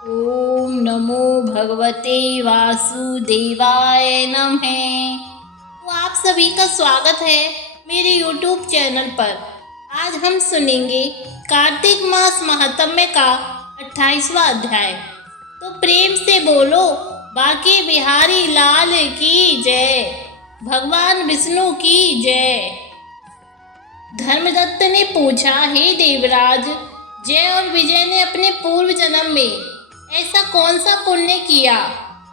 ओम नमो भगवते वासुदेवाय नमः। तो आप सभी का स्वागत है मेरे YouTube चैनल पर। आज हम सुनेंगे कार्तिक मास महात्म्य का 28वां अध्याय। तो प्रेम से बोलो बाके बिहारी लाल की जय, भगवान विष्णु की जय। धर्मदत्त ने पूछा, हे देवराज, जय और विजय ने अपने पूर्व जन्म में ऐसा कौन सा पुण्य किया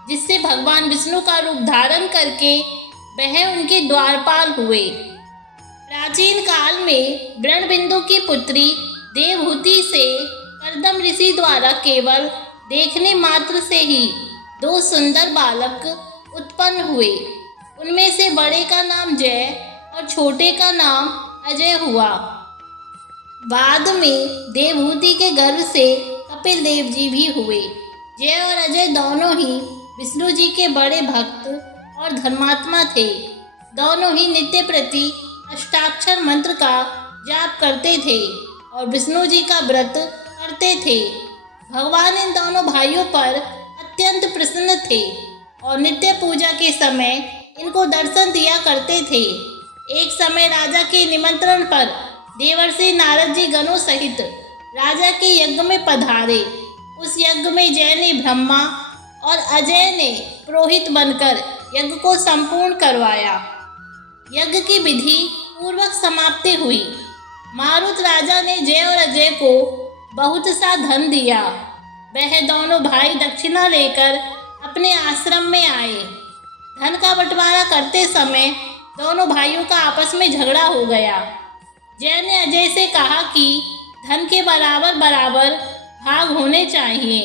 जिससे भगवान विष्णु का रूप धारण करके वह उनके द्वारपाल हुए। प्राचीन काल में ब्रणबिंदु की पुत्री देवहूति से करदम ऋषि द्वारा केवल देखने मात्र से ही 2 सुंदर बालक उत्पन्न हुए। उनमें से बड़े का नाम जय और छोटे का नाम अजय हुआ। बाद में देवहूति के गर्भ से कपिल देव जी भी हुए। जय और अजय दोनों ही विष्णु जी के बड़े भक्त और धर्मात्मा थे। दोनों ही नित्य प्रति अष्टाक्षर मंत्र का जाप करते थे और विष्णु जी का व्रत करते थे। भगवान इन दोनों भाइयों पर अत्यंत प्रसन्न थे और नित्य पूजा के समय इनको दर्शन दिया करते थे। एक समय राजा के निमंत्रण पर देवर्षि नारद जी गणों सहित राजा के यज्ञ में पधारे। उस यज्ञ में जय ने ब्रह्मा और अजय ने पुरोहित बनकर यज्ञ को संपूर्ण करवाया। यज्ञ की विधि पूर्वक समाप्ति हुई। मारुत राजा ने जय और अजय को बहुत सा धन दिया। वह दोनों भाई दक्षिणा लेकर अपने आश्रम में आए। धन का बंटवारा करते समय दोनों भाइयों का आपस में झगड़ा हो गया। जय ने अजय से कहा कि धन के बराबर बराबर भाग होने चाहिए।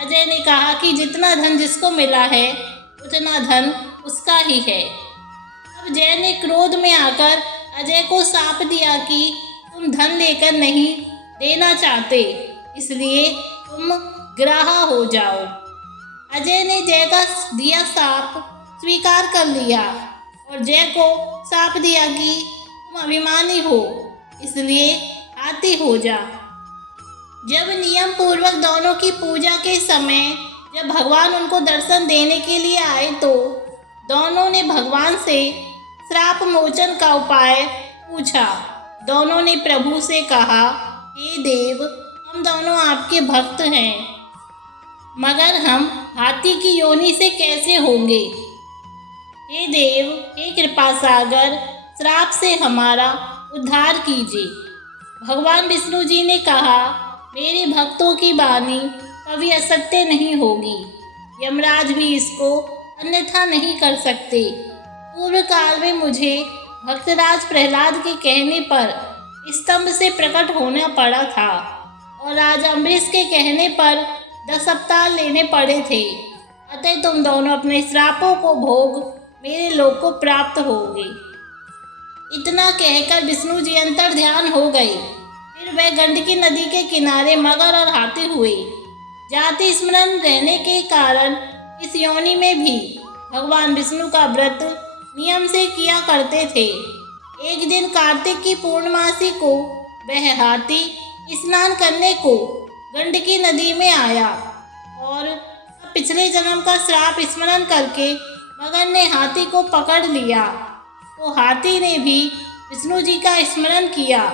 अजय ने कहा कि जितना धन जिसको मिला है उतना धन उसका ही है। अब जय ने क्रोध में आकर अजय को शाप दिया कि तुम धन लेकर नहीं देना चाहते, इसलिए तुम ग्राहा हो जाओ। अजय ने जय का दिया शाप स्वीकार कर लिया और जय को शाप दिया कि तुम अभिमानी हो, इसलिए हाथी हो जा। जब नियम पूर्वक दोनों की पूजा के समय जब भगवान उनको दर्शन देने के लिए आए तो दोनों ने भगवान से श्राप मोचन का उपाय पूछा। दोनों ने प्रभु से कहा, हे देव, हम दोनों आपके भक्त हैं, मगर हम हाथी की योनि से कैसे होंगे। हे देव, हे कृपा सागर, श्राप से हमारा उद्धार कीजिए। भगवान विष्णु जी ने कहा, मेरे भक्तों की वाणी कभी असत्य नहीं होगी। यमराज भी इसको अन्यथा नहीं कर सकते। पूर्व काल में मुझे भक्तराज प्रहलाद के कहने पर स्तंभ से प्रकट होना पड़ा था और राजा अम्बरीश के कहने पर 10 अवतार लेने पड़े थे। अतः तुम दोनों अपने श्रापों को भोग मेरे लोक को प्राप्त होगे। इतना कहकर विष्णु जी अंतर ध्यान हो गए। फिर वह गंडकी नदी के किनारे मगर और हाथी हुए। जाति स्मरण रहने के कारण इस योनि में भी भगवान विष्णु का व्रत नियम से किया करते थे। एक दिन कार्तिक की पूर्णमासी को वह हाथी स्नान करने को गंडकी नदी में आया और पिछले जन्म का श्राप स्मरण करके मगर ने हाथी को पकड़ लिया। तो हाथी ने भी विष्णु जी का स्मरण किया।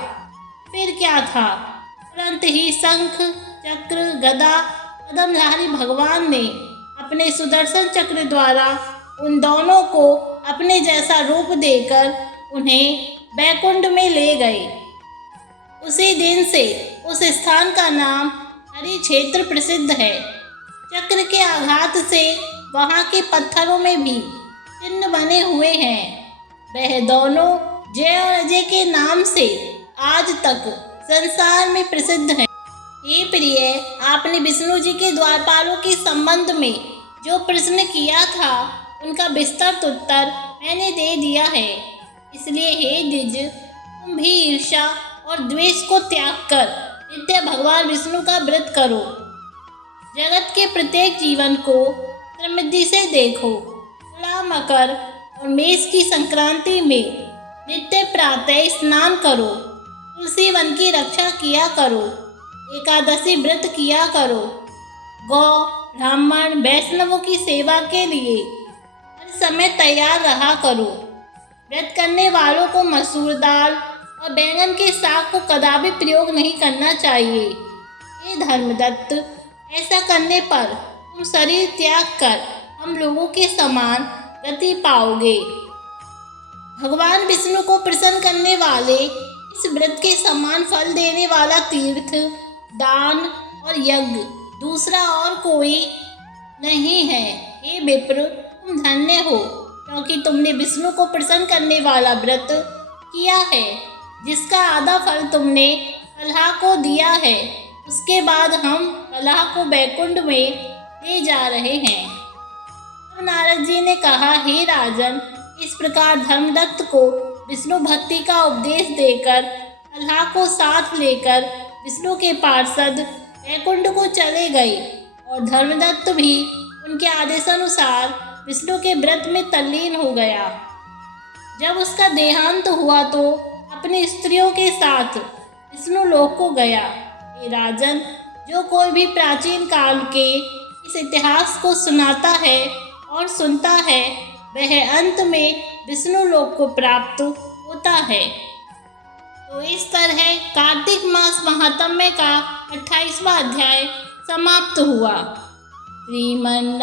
फिर क्या था, तुरंत ही शंख चक्र गदा पद्मधारी भगवान ने अपने सुदर्शन चक्र द्वारा उन दोनों को अपने जैसा रूप देकर उन्हें बैकुंठ में ले गए। उसी दिन से उस स्थान का नाम हरि क्षेत्र प्रसिद्ध है। चक्र के आघात से वहाँ के पत्थरों में भी चिन्ह बने हुए हैं। वह दोनों जय और अजय के नाम से आज तक संसार में प्रसिद्ध हैं। हे प्रिय, आपने विष्णु जी के द्वारपालों के संबंध में जो प्रश्न किया था उनका विस्तृत उत्तर मैंने दे दिया है। इसलिए हे द्विज, तुम भी ईर्ष्या और द्वेष को त्याग कर नित्य भगवान विष्णु का व्रत करो। जगत के प्रत्येक जीवन को समृद्धि से देखो। तुला, मकर और मेष की संक्रांति में नित्य प्रातः स्नान करो। तुलसी वन की रक्षा किया करो। एकादशी व्रत किया करो। गौ, ब्राह्मण, वैष्णवों की सेवा के लिए हर समय तैयार रहा करो। व्रत करने वालों को मसूर दाल और बैंगन के साग को कदापि प्रयोग नहीं करना चाहिए। हे धर्मदत्त, ऐसा करने पर तुम शरीर त्याग कर हम लोगों के समान गति पाओगे। भगवान विष्णु को प्रसन्न करने वाले इस व्रत के समान फल देने वाला तीर्थ, दान और यज्ञ दूसरा और कोई नहीं है। हे विप्र, तुम धन्य हो, क्योंकि तुमने विष्णु को प्रसन्न करने वाला व्रत किया है, जिसका आधा फल तुमने कलह को दिया है। उसके बाद हम कलह को बैकुंठ में ले जा रहे हैं। तो नारद जी ने कहा, हे राजन, इस प्रकार धर्मदत्त को विष्णु भक्ति का उपदेश देकर कलह को साथ लेकर विष्णु के पार्षद बैकुंठ को चले गए और धर्मदत्त भी उनके आदेशानुसार विष्णु के व्रत में तल्लीन हो गया। जब उसका देहांत हुआ तो अपनी स्त्रियों के साथ विष्णु लोक को गया। हे राजन, जो कोई भी प्राचीन काल के इस इतिहास को सुनाता है और सुनता है, वह अंत में विष्णु लोक को प्राप्त होता है। तो इस तरह कार्तिक मास महात्म्य का 28वां अध्याय समाप्त हुआ। श्रीमन्नारायण